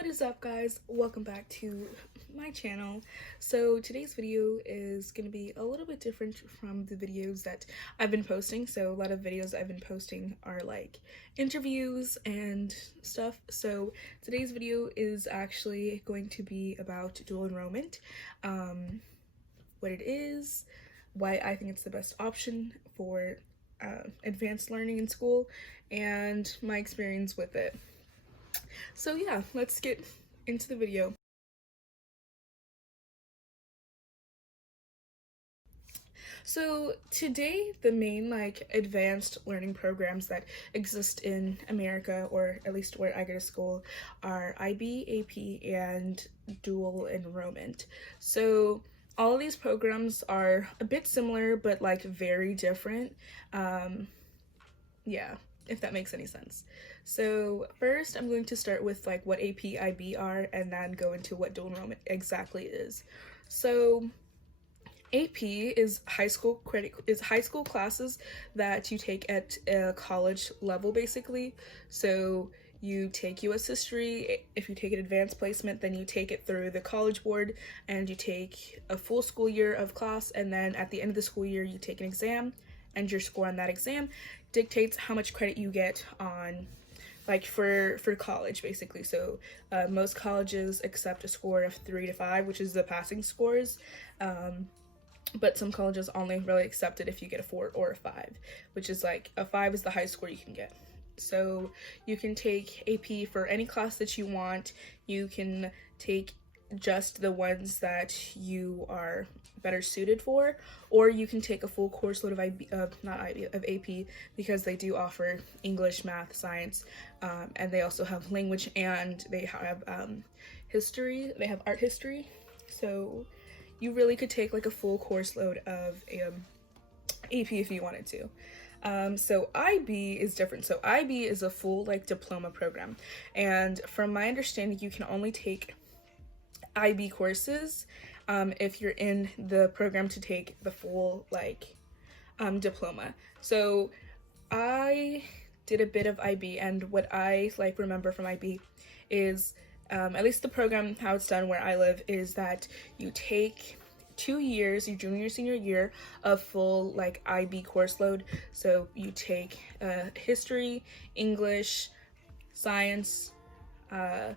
What is up, guys? Welcome back to my channel. So today's video is going to be a little bit different from the videos that I've been posting. So a lot of videos I've been posting are like interviews and stuff. So today's video is actually going to be about dual enrollment, what it is, why I think it's the best option for advanced learning in school, and my experience with it. So yeah, let's get into the video. So today, the main advanced learning programs that exist in America, or at least where I go to school, are IB, AP, and dual enrollment. So all of these programs are a bit similar, but very different. Yeah, if that makes any sense. So first I'm going to start with what AP, IB are, and then go into what dual enrollment exactly is. So AP is high school classes that you take at a college level, basically. So you take US history. If you take an advanced placement, then you take it through the College Board, and you take a full school year of class, and then at the end of the school year you take an exam, and your score on that exam dictates how much credit you get on for college, basically. So most colleges accept a score of 3 to 5, which is the passing scores, but some colleges only really accept it if you get a 4 or a 5, which is a 5 is the highest score you can get. So you can take AP for any class that you want. You can take just the ones that you are better suited for, or you can take a full course load of AP, because they do offer English, math, science, and they also have language, and they have history. They have art history. So you really could take a full course load of AP if you wanted to. So IB is different. So IB is a full diploma program, and from my understanding, you can only take IB courses if you're in the program to take the full diploma. So I did a bit of IB, and what I remember from IB is at least the program, how it's done where I live, is that you take 2 years, your junior senior year, of full IB course load. So you take history, English, science, a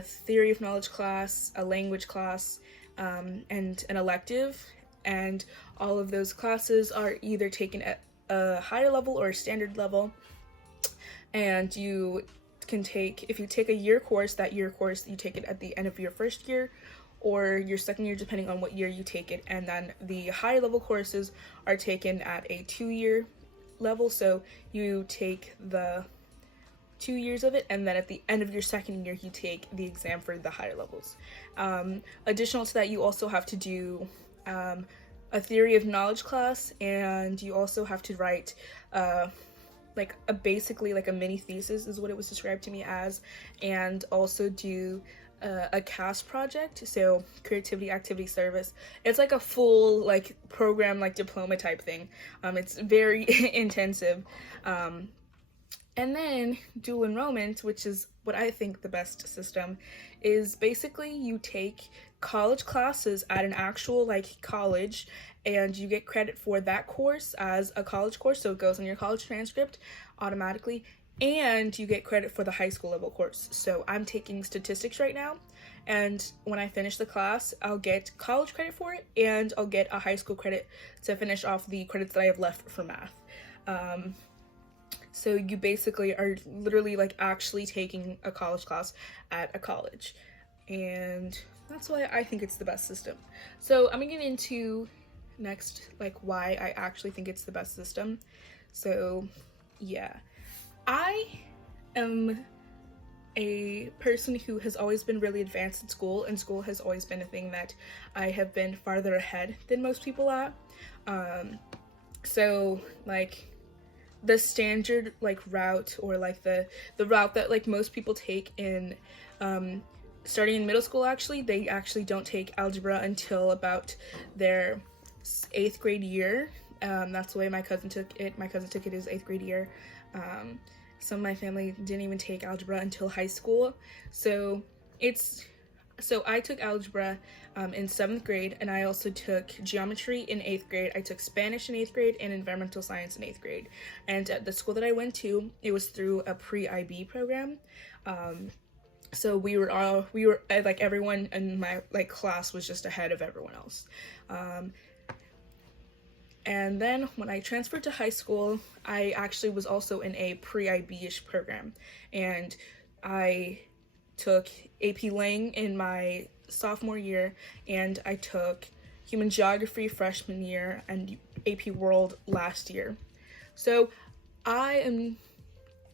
theory of knowledge class, a language class, and an elective, and all of those classes are either taken at a higher level or a standard level. And you can take, if you take a year course, that year course you take it at the end of your first year or your second year, depending on what year you take it. And then the higher level courses are taken at a 2-year level, so you take the 2 years of it, and then at the end of your second year you take the exam for the higher levels. Additional to that, you also have to do a theory of knowledge class, and you also have to write basically a mini thesis is what it was described to me as, and also do a CAS project, so creativity activity service. It's a full program diploma type thing. It's very intensive. And then dual enrollment, which is what I think the best system, is basically you take college classes at an actual college, and you get credit for that course as a college course, so it goes on your college transcript automatically, and you get credit for the high school level course. So I'm taking statistics right now, and when I finish the class, I'll get college credit for it, and I'll get a high school credit to finish off the credits that I have left for math. So you basically are literally actually taking a college class at a college, and that's why I think it's the best system. So I'm gonna get into next why I actually think it's the best system. So yeah, I am a person who has always been really advanced in school, and school has always been a thing that I have been farther ahead than most people at. So the standard route, or the route that most people take in starting in middle school, they actually don't take algebra until about their 8th grade year. That's the way my cousin took it. My cousin took it his 8th grade year. Some of my family didn't even take algebra until high school. So So I took algebra in 7th grade, and I also took geometry in 8th grade. I took Spanish in 8th grade and environmental science in 8th grade. And at the school that I went to, it was through a pre-IB program. So we were like, everyone in my like class was just ahead of everyone else. And then when I transferred to high school, I actually was also in a pre-IB-ish program, and I took AP Lang in my sophomore year, and I took Human Geography freshman year and AP World last year. So I am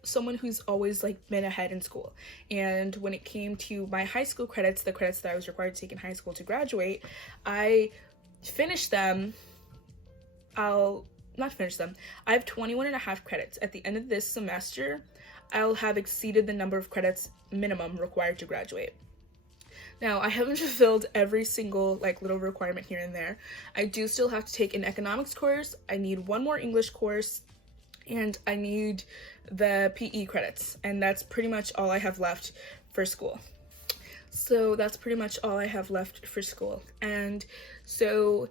someone who's always like been ahead in school, and when it came to my high school credits, the credits that I was required to take in high school to graduate, I finished them. I'll not finish them. I have 21 and a half credits. At the end of this semester, I'll have exceeded the number of credits minimum required to graduate. Now, I haven't fulfilled every single like little requirement here and there. I do still have to take an economics course. I need one more English course, and I need the PE credits, and that's pretty much all I have left for school. And so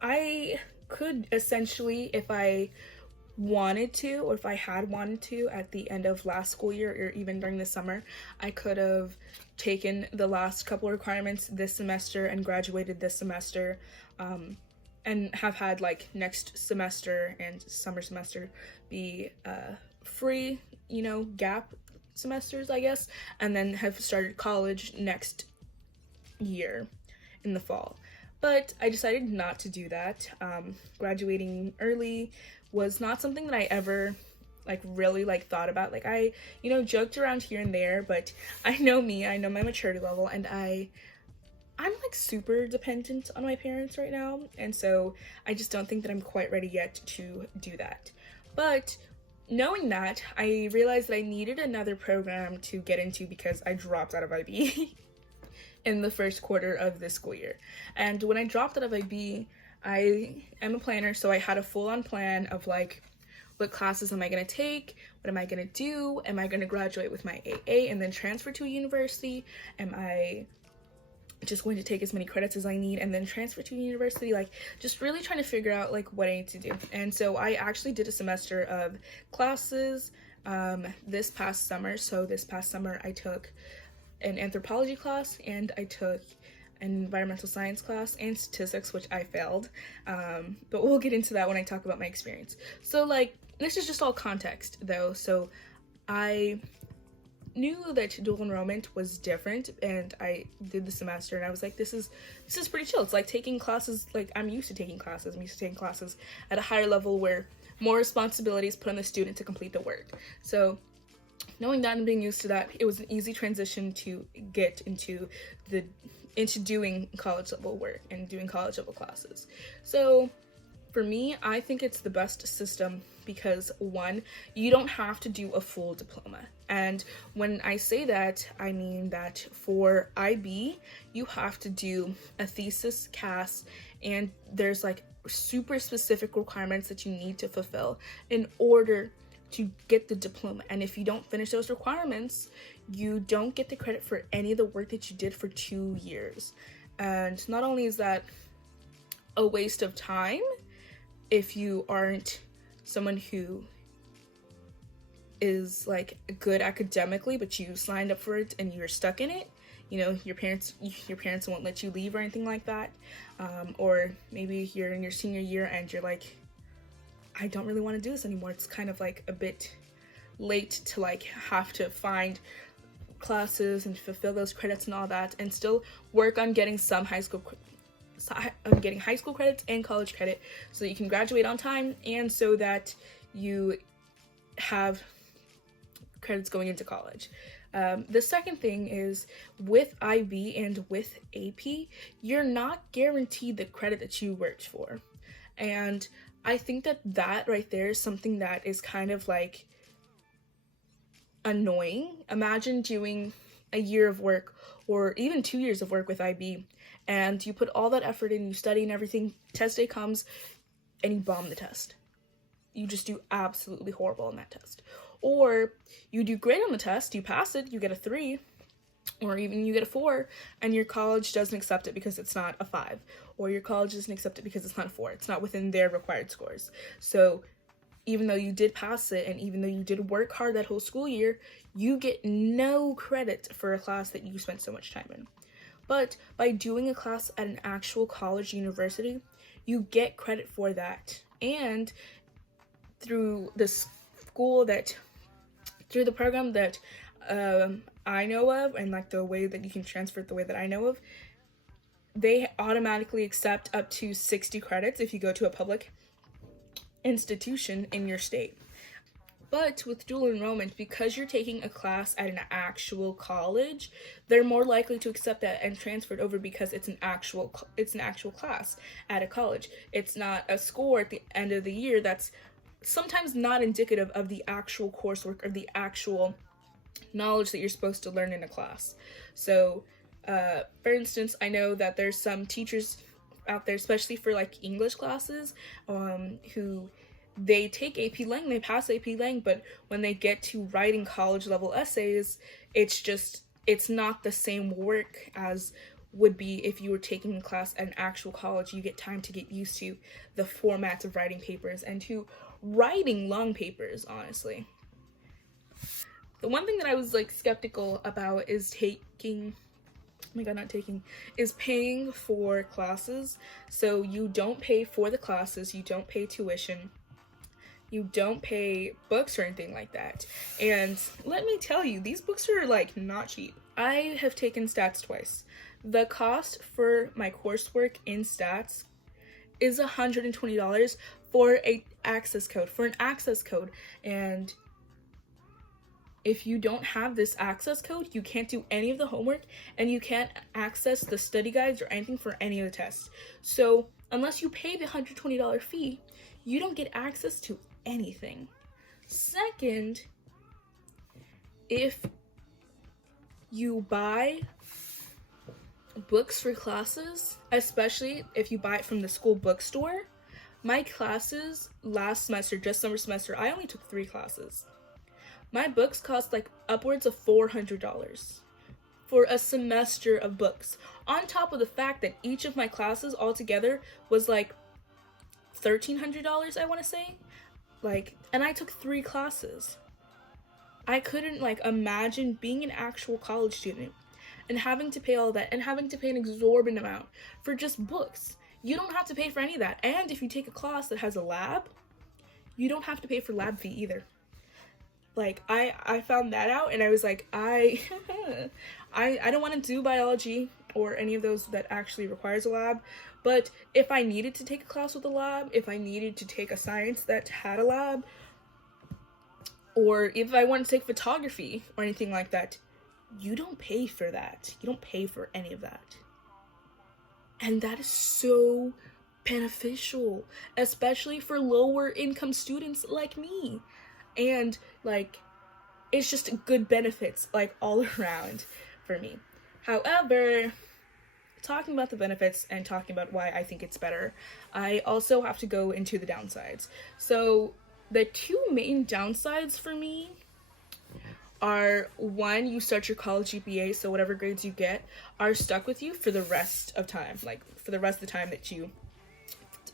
I could essentially, if I wanted to, or if I had wanted to, at the end of last school year or even during the summer, I could have taken the last couple requirements this semester and graduated this semester, and have had like next semester and summer semester be free, gap semesters, I guess, and then have started college next year in the fall. But I decided not to do that. Graduating early was not something that I ever really thought about. Like, I joked around here and there, but I know me, I know my maturity level, and I'm like super dependent on my parents right now, and so I just don't think that I'm quite ready yet to do that. But knowing that, I realized that I needed another program to get into because I dropped out of IB in the first quarter of this school year. And when I dropped out of IB, I am a planner, so I had a full-on plan of like, what classes am I going to take? What am I going to do? Am I going to graduate with my AA and then transfer to a university? Am I just going to take as many credits as I need and then transfer to a university? Like, just really trying to figure out like what I need to do. And so I actually did a semester of classes this past summer. So this past summer I took an anthropology class, and I took an environmental science class and statistics, which I failed, but we'll get into that when I talk about my experience. So like, this is just all context though. So I knew that dual enrollment was different, and I did the semester and I was like, this is pretty chill. It's like taking classes, like I'm used to taking classes. I'm used to taking classes at a higher level where more responsibilities put on the student to complete the work. So knowing that and being used to that, it was an easy transition to get into doing college level work and doing college level classes. So for me, I think it's the best system because, one, you don't have to do a full diploma. And when I say that, I mean that for IB, you have to do a thesis, CAS, and there's like super specific requirements that you need to fulfill in order to get the diploma. And if you don't finish those requirements, you don't get the credit for any of the work that you did for 2 years. And not only is that a waste of time if you aren't someone who is like good academically, but you signed up for it and you're stuck in it, your parents won't let you leave or anything like that, or maybe you're in your senior year and you're like, I don't really want to do this anymore. It's kind of like a bit late to like have to find classes and fulfill those credits and all that, and still work on getting high school credits and college credit so that you can graduate on time and so that you have credits going into college. The second thing is, with IB and with AP, you're not guaranteed the credit that you worked for. And I think that right there is something that is kind of like annoying. Imagine doing a year of work or even 2 years of work with IB, and you put all that effort in, you study and everything, test day comes and you bomb the test. You just do absolutely horrible on that test. Or you do great on the test, you pass it, you get a 3, or even you get a 4 and your college doesn't accept it because it's not a 5, or your college doesn't accept it because it's not a 4. It's not within their required scores. So even though you did pass it and even though you did work hard that whole school year, you get no credit for a class that you spent so much time in. But by doing a class at an actual college university, you get credit for that. And through the program that I know of, and like the way that you can transfer it the way that I know of, they automatically accept up to 60 credits if you go to a public institution in your state. But with dual enrollment, because you're taking a class at an actual college, they're more likely to accept that and transfer it over because it's an actual class at a college. It's not a score at the end of the year that's sometimes not indicative of the actual coursework or the actual knowledge that you're supposed to learn in a class. So, for instance, I know that there's some teachers out there, especially for like English classes, who they take AP Lang, they pass AP Lang, but when they get to writing college level essays, it's not the same work as would be if you were taking a class at an actual college. You get time to get used to the format of writing papers and to writing long papers, honestly. The one thing that I was like skeptical about is paying for classes. So you don't pay for the classes, you don't pay tuition, you don't pay books or anything like that. And let me tell you, these books are like not cheap. I have taken stats twice. The cost for my coursework in stats is $120 for an access code. And if you don't have this access code, you can't do any of the homework and you can't access the study guides or anything for any of the tests. So unless you pay the $120 fee, you don't get access to anything. Second, if you buy books for classes, especially if you buy it from the school bookstore, my classes last semester, just summer semester, I only took 3 classes. My books cost like upwards of $400 for a semester of books, on top of the fact that each of my classes altogether was like $1,300, I want to say. And I took 3 classes. I couldn't imagine being an actual college student and having to pay all that and having to pay an exorbitant amount for just books. You don't have to pay for any of that. And if you take a class that has a lab, you don't have to pay for lab fee either. I found that out and I was like, I don't want to do biology or any of those that actually requires a lab. But if I needed to take a class with a lab, if I needed to take a science that had a lab, or if I wanted to take photography or anything like that, you don't pay for that. You don't pay for any of that. And that is so beneficial, especially for lower income students like me. And it's just good benefits all around for me. However, talking about the benefits and talking about why I think it's better, I also have to go into the downsides. So the 2 main downsides for me are, 1, you start your college GPA, so whatever grades you get are stuck with you for the rest of time. For the rest of the time that you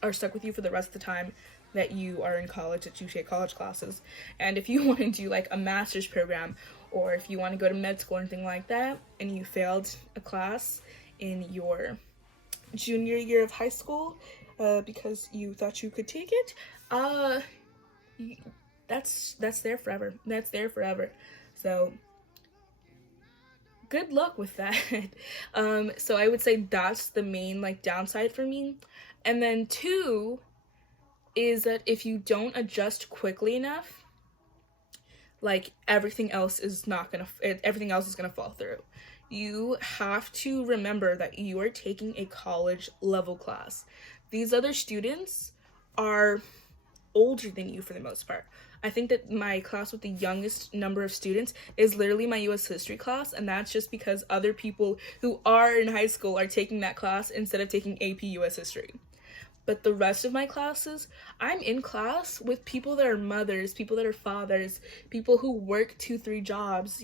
are stuck with you for the rest of the time that you are in college, that you take college classes. And if you want to do a master's program, or if you want to go to med school or anything like that, and you failed a class in your junior year of high school because you thought you could take it, that's there forever. That's there forever. So good luck with that. So I would say that's the main downside for me. And then 2 is that if you don't adjust quickly enough, everything else is gonna fall through. You have to remember that you are taking a college level class. These other students are older than you for the most part. I think that my class with the youngest number of students is literally my US history class, and that's just because other people who are in high school are taking that class instead of taking AP US history. But the rest of my classes, I'm in class with people that are mothers, people that are fathers, people who work 2-3 jobs,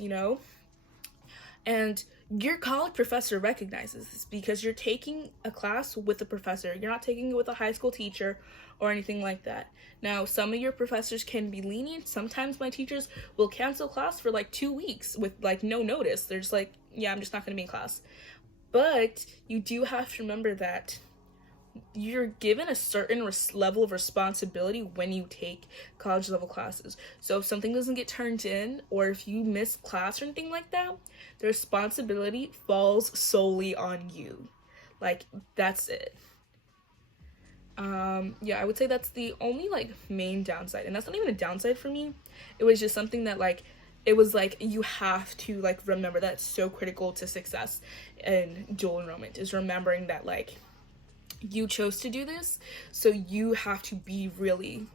And your college professor recognizes this because you're taking a class with a professor. You're not taking it with a high school teacher or anything like that. Now, some of your professors can be lenient. Sometimes my teachers will cancel class for like 2 weeks with like no notice. They're just like, yeah, I'm just not going to be in class. But you do have to remember that you're given a certain level of responsibility when you take college level classes. So if something doesn't get turned in, or if you miss class or anything like that, the responsibility falls solely on you. Like, that's it. Yeah, I would say that's the only like main downside, and that's not even a downside for me. It was just something that like it was like you have to like remember that it's so critical to success in dual enrollment, is remembering that like you chose to do this, so you have to be really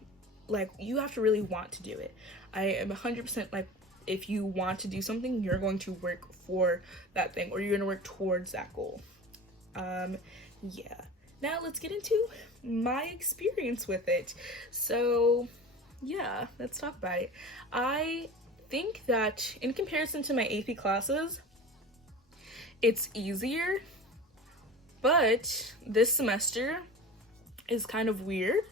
like, you have to really want to do it. I am 100% like, if you want to do something, you're going to work for that thing, or you're going to work towards that goal. Yeah, now let's get into my experience with it. So yeah, let's talk about it. I think that in comparison to my AP classes, it's easier, but this semester is kind of weird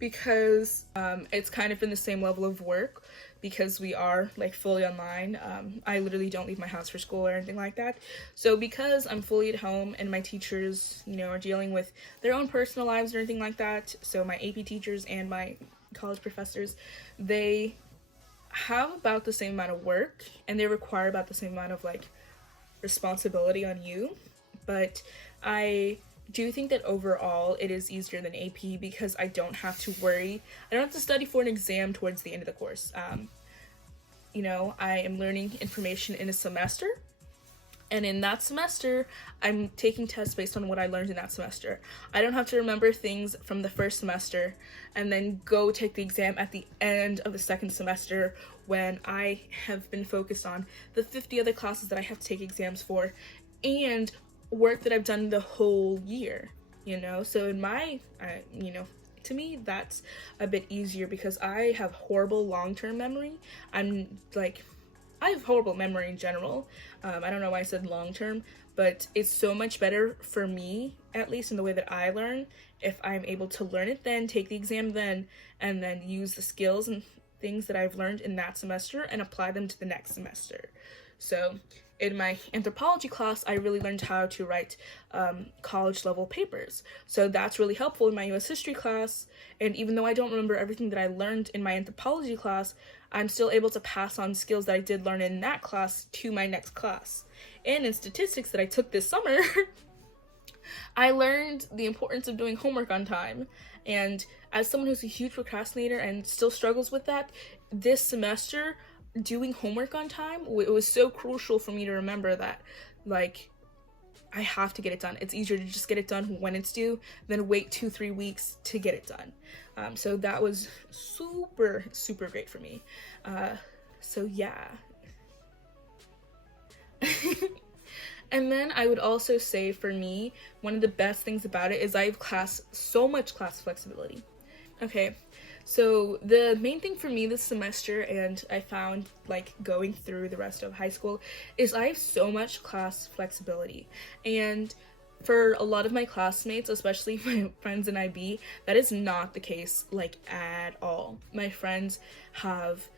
because it's kind of in the same level of work, because we are like fully online. I literally don't leave my house for school or anything like that. So because I'm fully at home and my teachers, you know, are dealing with their own personal lives or anything like that, so my AP teachers and my college professors, they have about the same amount of work and they require about the same amount of like responsibility on you. But I do think that overall it is easier than AP because I don't have to worry. I don't have to study for an exam towards the end of the course. You know, I am learning information in a semester, and in that semester, I'm taking tests based on what I learned in that semester. I don't have to remember things from the first semester and then go take the exam at the end of the second semester when I have been focused on the 50 other classes that I have to take exams for and work that I've done the whole year, you know? So in my, you know, to me, that's a bit easier because I have horrible long-term memory. I have horrible memory in general. I don't know why I said long-term, but it's so much better for me, at least in the way that I learn, if I'm able to learn it then, take the exam then, and then use the skills and things that I've learned in that semester and apply them to the next semester. So in my anthropology class, I really learned how to write college level papers. So that's really helpful in my US history class. And even though I don't remember everything that I learned in my anthropology class, I'm still able to pass on skills that I did learn in that class to my next class. And in statistics that I took this summer, I learned the importance of doing homework on time. And as someone who's a huge procrastinator and still struggles with that, this semester, doing homework on time, it was so crucial for me to remember that, like, I have to get it done. It's easier to just get it done when it's due than wait 2-3 weeks to get it done. So that was super, super great for me. So yeah. And then I would also say, for me, one of the best things about it is I have so much class flexibility. Okay, so the main thing for me this semester, and I found like going through the rest of high school, is I have so much class flexibility. And for a lot of my classmates, especially my friends in IB, that is not the case, like, at all. My friends have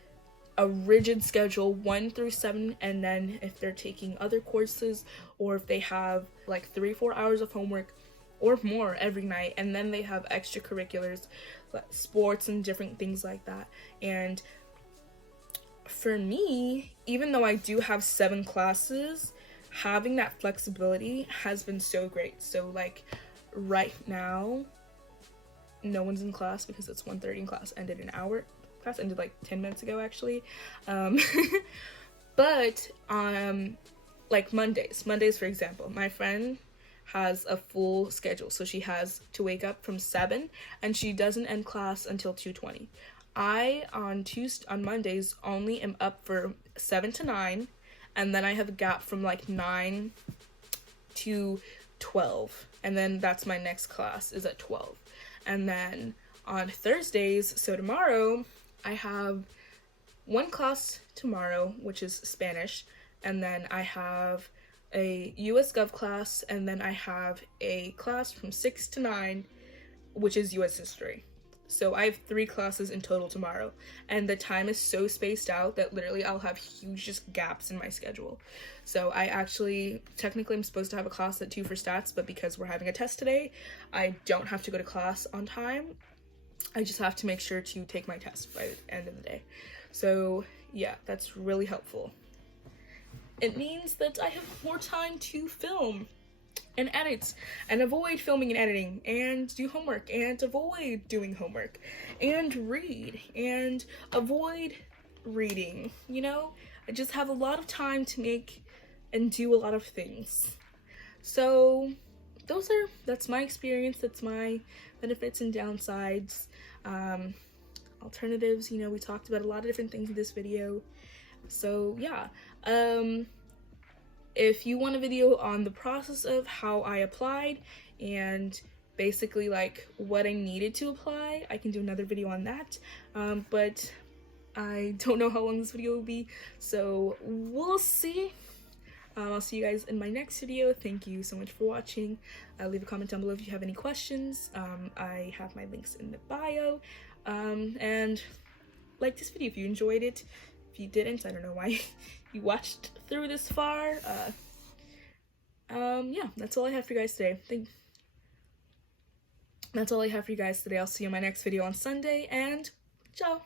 a rigid schedule 1 through 7, and then if they're taking other courses, or if they have like 3-4 hours of homework or more every night, and then they have extracurriculars like sports and different things like that. And for me, even though I do have 7 classes, having that flexibility has been so great. So like right now, no one's in class because it's 1:30 in class, ended an hour. Class ended like 10 minutes ago actually. But like Mondays for example, my friend has a full schedule, so she has to wake up from 7 and she doesn't end class until 2:20. I on Mondays only am up for 7 to 9, and then I have a gap from like 9 to 12, and then that's my next class is at 12. And then on Thursdays, so tomorrow, I have one class tomorrow, which is Spanish, and then I have a US Gov class, and then I have a class from 6 to 9, which is US History. So I have 3 classes in total tomorrow, and the time is so spaced out that literally I'll have huge just gaps in my schedule. So I actually, technically I'm supposed to have a class at 2 for stats, but because we're having a test today, I don't have to go to class on time. I just have to make sure to take my test by the end of the day. So yeah, that's really helpful. It means that I have more time to film and edit and avoid filming and editing and do homework and avoid doing homework and read and avoid reading, you know? I just have a lot of time to make and do a lot of things. So that's my experience, that's my benefits and downsides. Alternatives, you know, we talked about a lot of different things in this video. So yeah, if you want a video on the process of how I applied and basically like what I needed to apply, I can do another video on that, but I don't know how long this video will be, so we'll see. I'll see you guys in my next video. Thank you so much for watching. Leave a comment down below if you have any questions. I have my links in the bio, and like this video if you enjoyed it. If you didn't, I don't know why you watched through this far. Yeah, that's all I have for you guys today. That's all I have for you guys today. I'll see you in my next video on Sunday, and ciao!